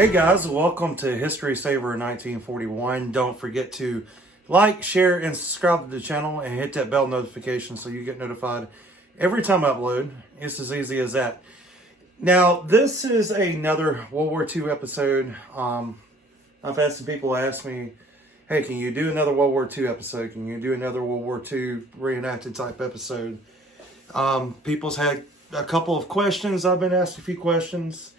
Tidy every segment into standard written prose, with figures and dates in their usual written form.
Hey guys, welcome to History Saver 1941. Don't forget to like, share, and subscribe to the channel and hit that bell notification so you get notified every time I upload. It's as easy as that. Now, this is another World War II episode. I've had some people ask me, hey, can you do another World War II episode? Can you do another World War II reenacted type episode? People's had a couple of questions. I've been asked a few questions.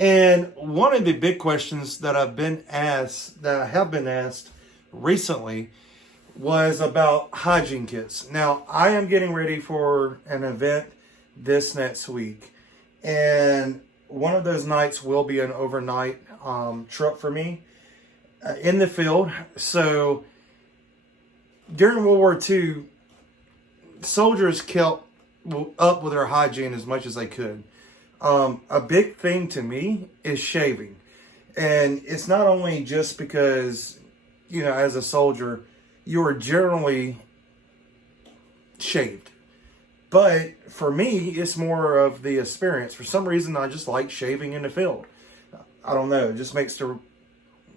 And one of the big questions that I have been asked recently was about hygiene kits. Now, I am getting ready for an event this next week. And one of those nights will be an overnight trip for me in the field. So during World War II, soldiers kept up with their hygiene as much as they could. A big thing to me is shaving. And it's not only just because, you know, as a soldier, you are generally shaved. But for me, it's more of the experience. For some reason, I just like shaving in the field. I don't know. It just makes the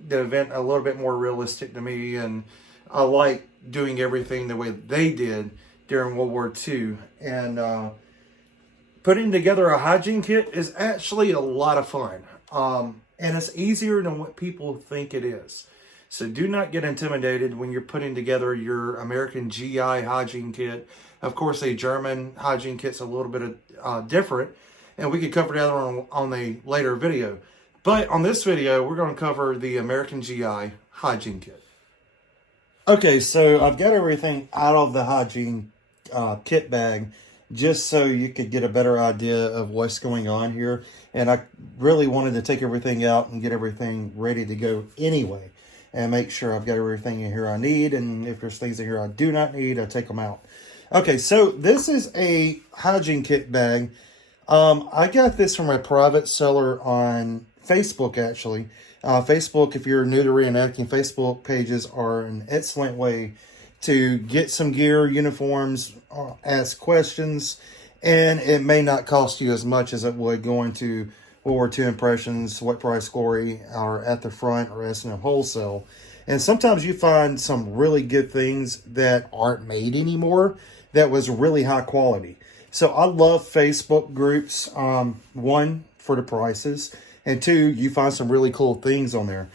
event a little bit more realistic to me. And I like doing everything the way they did during World War II. And putting together a hygiene kit is actually a lot of fun. And it's easier than what people think it is. So do not get intimidated when you're putting together your American GI hygiene kit. Of course, a German hygiene kit's a little bit different. And we could cover that on a later video. But on this video, we're going to cover the American GI hygiene kit. Okay, so I've got everything out of the hygiene kit bag, just so you could get a better idea of what's going on here. And I really wanted to take everything out and get everything ready to go anyway, and make sure I've got everything in here I need. And if there's things in here I do not need, I take them out. Okay, so this is a hygiene kit bag. I got this from a private seller on Facebook, actually. Facebook, if you're new to reenacting, Facebook pages are an excellent way to get some gear, uniforms, ask questions, and it may not cost you as much as it would going to World War II Impressions, What Price Glory, or At the Front, or S&M Wholesale. And sometimes you find some really good things that aren't made anymore that was really high quality. So I love Facebook groups, one, for the prices, and two, you find some really cool things on there.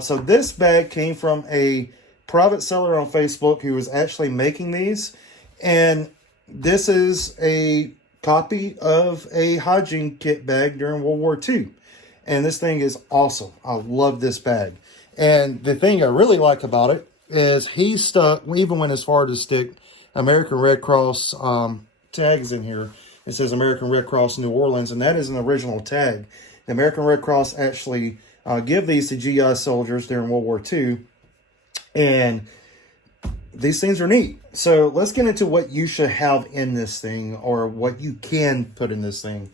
So this bag came from a private seller on Facebook who was actually making these, and this is a copy of a hygiene kit bag during World War II, and this thing is awesome. I love this bag, and the thing I really like about it is he stuck, even went as far to stick American Red Cross tags in here. It says American Red Cross New Orleans, and that is an original tag. The American Red Cross actually give these to GI soldiers during World War II. And these things are neat. So let's get into what you should have in this thing, or what you can put in this thing.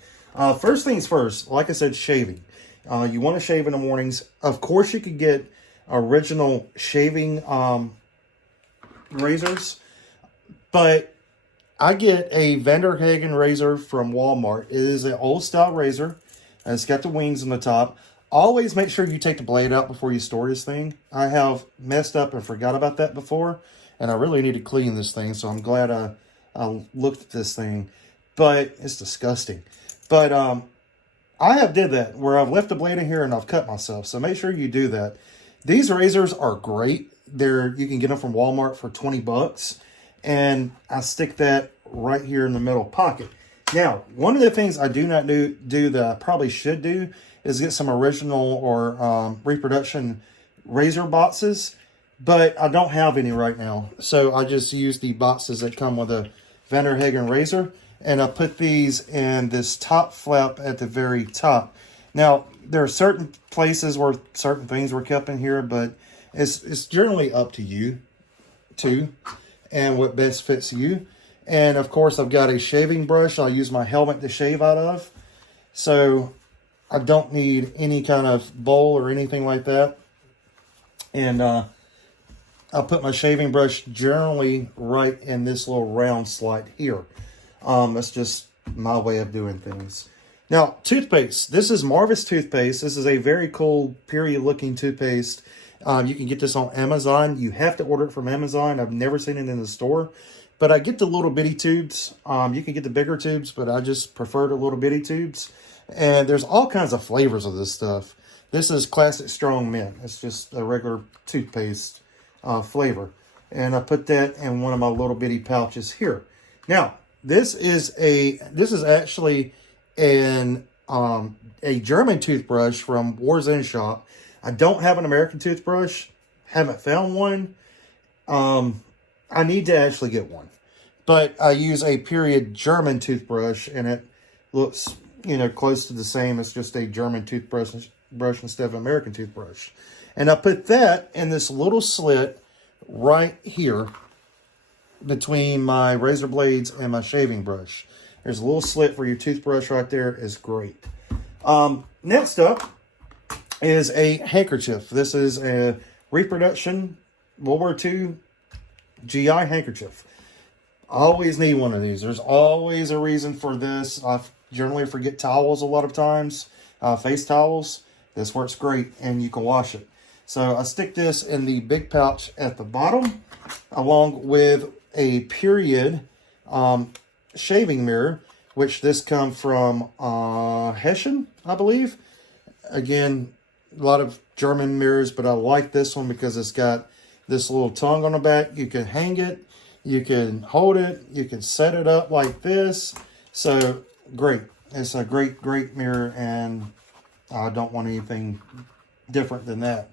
First things first, like I said, shaving. You want to shave in the mornings. Of course, you could get original shaving razors. But I get a Vanderhagen razor from Walmart. It is an old style razor. And it's got the wings on the top. Always make sure you take the blade out before you store this thing. I have messed up and forgot about that before, and I really need to clean this thing, so I'm glad I looked at this thing. But it's disgusting. But I have did that, where I've left the blade in here and I've cut myself, so make sure you do that. These razors are great. You can get them from Walmart for 20 bucks, and I stick that right here in the middle pocket. Now, one of the things I do not do that I probably should do is get some original or reproduction razor boxes, but I don't have any right now. So I just use the boxes that come with a Vanderhagen razor, and I put these in this top flap at the very top. Now, there are certain places where certain things were kept in here, but it's generally up to you too, and what best fits you. And of course, I've got a shaving brush I'll use my helmet to shave out of. So I don't need any kind of bowl or anything like that. And I'll put my shaving brush generally right in this little round slot here. That's just my way of doing things. Now, toothpaste. This is Marvis toothpaste. This is a very cool period looking toothpaste. You can get this on Amazon. You have to order it from Amazon. I've never seen it in the store. But I get the little bitty tubes. You can get the bigger tubes, but I just prefer the little bitty tubes. And there's all kinds of flavors of this stuff. This is classic strong mint. It's just a regular toothpaste flavor. And I put that in one of my little bitty pouches here. Now, this is actually a German toothbrush from War's End Shop. I don't have an American toothbrush. Haven't found one. I need to actually get one. But I use a period German toothbrush, and it looks, you know, close to the same. It's just a German toothbrush instead of an American toothbrush. And I put that in this little slit right here between my razor blades and my shaving brush. There's a little slit for your toothbrush right there. It's great. Next up is a handkerchief. This is a reproduction World War II GI handkerchief. I always need one of these. There's always a reason for this. I generally forget towels a lot of times, face towels. This works great, and you can wash it. So I stick this in the big pouch at the bottom, along with a period shaving mirror, which this comes from Heschen, I believe. Again, a lot of German mirrors, but I like this one because it's got this little tongue on the back. You can hang it, you can hold it, you can set it up like this. So great. It's a great mirror, and I don't want anything different than that.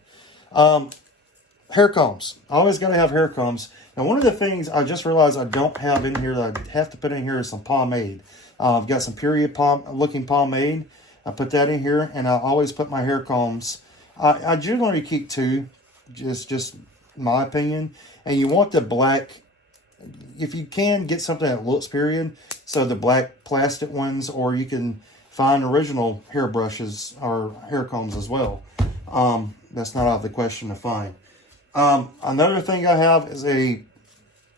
Hair combs. I always got to have hair combs. Now, one of the things I just realized I don't have in here that I have to put in here is some pomade. I've got some period looking pomade. I put that in here, and I always put my hair combs. I generally keep two, just my opinion. And you want the black, if you can, get something that looks period. So the black plastic ones, or you can find original hair brushes or hair combs as well. That's not out of the question to find. Another thing I have is a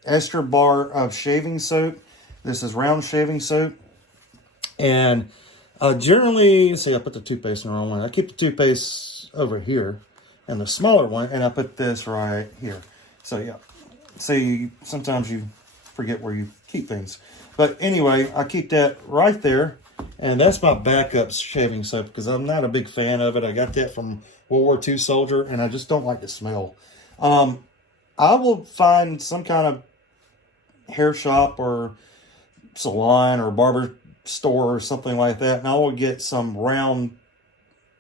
extra bar of shaving soap. This is round shaving soap. And generally, see, I put the toothpaste in the wrong one. I keep the toothpaste over here and the smaller one, and I put this right here. So yeah, see, sometimes you forget where you keep things. But anyway, I keep that right there. And that's my backup shaving soap because I'm not a big fan of it. I got that from World War II soldier, and I just don't like the smell. I will find some kind of hair shop or salon or barber store or something like that, and I will get some round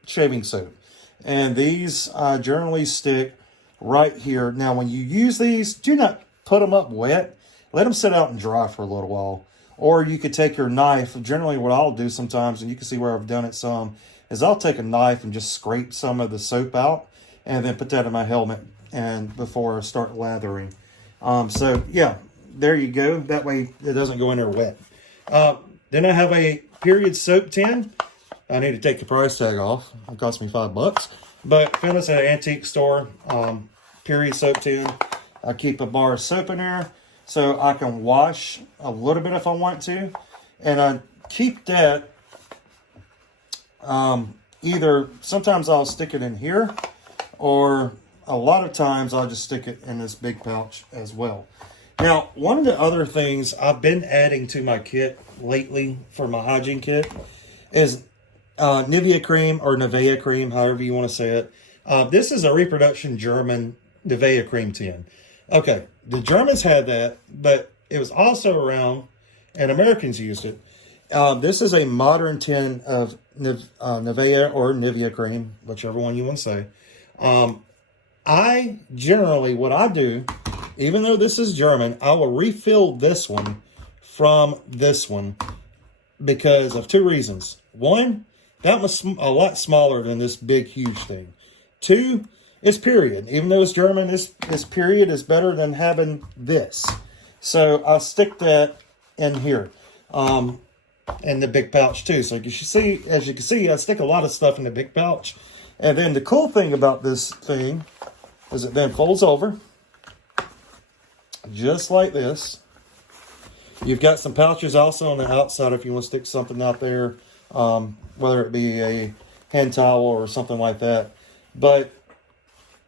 shaving soap. And these generally stick right here. Now, when you use these, do not put them up wet. Let them sit out and dry for a little while. Or you could take your knife. Generally, what I'll do sometimes, and you can see where I've done it some, is I'll take a knife and just scrape some of the soap out and then put that in my helmet and before I start lathering. So, yeah, there you go. That way it doesn't go in there wet. Then I have a period soap tin. I need to take the price tag off. It cost me $5. But found this at an antique store. Period soap tin. I keep a bar of soap in there so I can wash a little bit if I want to. And I keep that either, sometimes I'll stick it in here, or a lot of times I'll just stick it in this big pouch as well. Now, one of the other things I've been adding to my kit lately for my hygiene kit is Nivea Cream, or Nivea Cream, however you want to say it. This is a reproduction German Nivea Cream tin. Okay, the Germans had that, but it was also around, and Americans used it. This is a modern tin of Nivea or Nivea Cream, whichever one you want to say. I generally, what I do, even though this is German, I will refill this one from this one because of two reasons. One, that was a lot smaller than this big, huge thing. Two, it's period. Even though it's German, this period is better than having this. So I'll stick that in here. In the big pouch too. So as you can see, I stick a lot of stuff in the big pouch. And then the cool thing about this thing is it then folds over just like this. You've got some pouches also on the outside if you want to stick something out there, whether it be a hand towel or something like that. But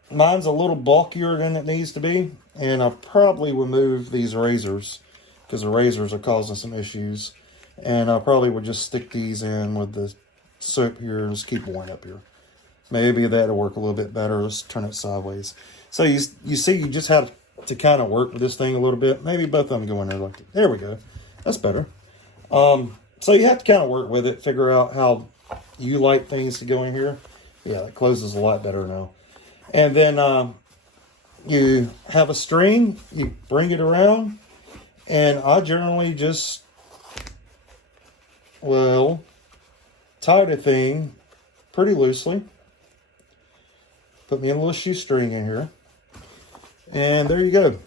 mine's a little bulkier than it needs to be, and I'll probably remove these razors because the razors are causing some issues. And I probably would just stick these in with the soap here and just keep one up here. Maybe that'll work a little bit better. Let's turn it sideways. So you see, you just have to kind of work with this thing a little bit. Maybe both of them go in there like that. There we go. That's better. So you have to kind of work with it, figure out how you like things to go in here. Yeah, it closes a lot better now. And then you have a string, you bring it around, and I generally just, well, tie the thing pretty loosely. Put me a little shoestring in here. And there you go.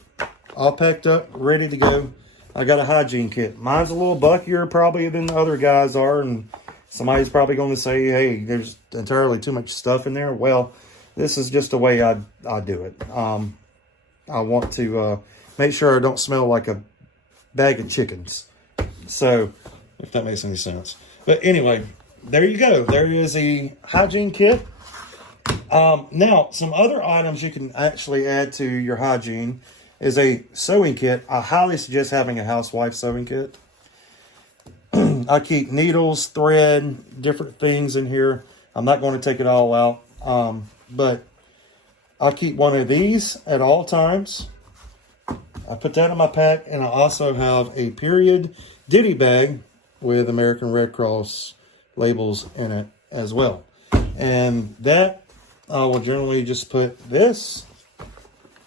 All packed up, ready to go. I got a hygiene kit. Mine's a little buckier probably than the other guys are, and somebody's probably going to say, hey, there's entirely too much stuff in there. Well, this is just the way I do it. I want to make sure I don't smell like a bag of chickens. So, if that makes any sense. But anyway, there you go. There is a hygiene kit. Now, some other items you can actually add to your hygiene is a sewing kit. I highly suggest having a housewife sewing kit. I keep needles, thread, different things in here. I'm not going to take it all out, but I keep one of these at all times. I put that in my pack, and I also have a period ditty bag with American Red Cross labels in it as well. And that I will generally just put this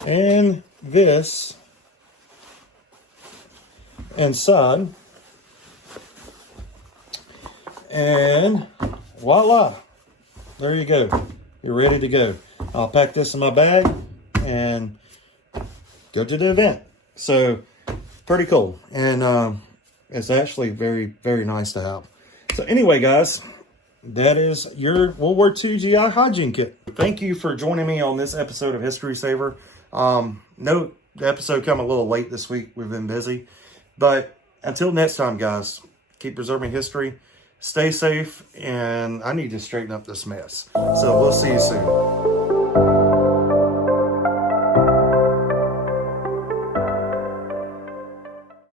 and this inside, and voila, there you go. You're ready to go. I'll pack this in my bag and go to the event. So pretty cool, and it's actually very, very nice to have. So anyway, guys, that is your World War II GI hygiene kit. Thank you for joining me on this episode of History Saver. Note the episode come a little late this week. We've been busy. But until next time, guys, keep preserving history. Stay safe, and I need to straighten up this mess. So we'll see you soon.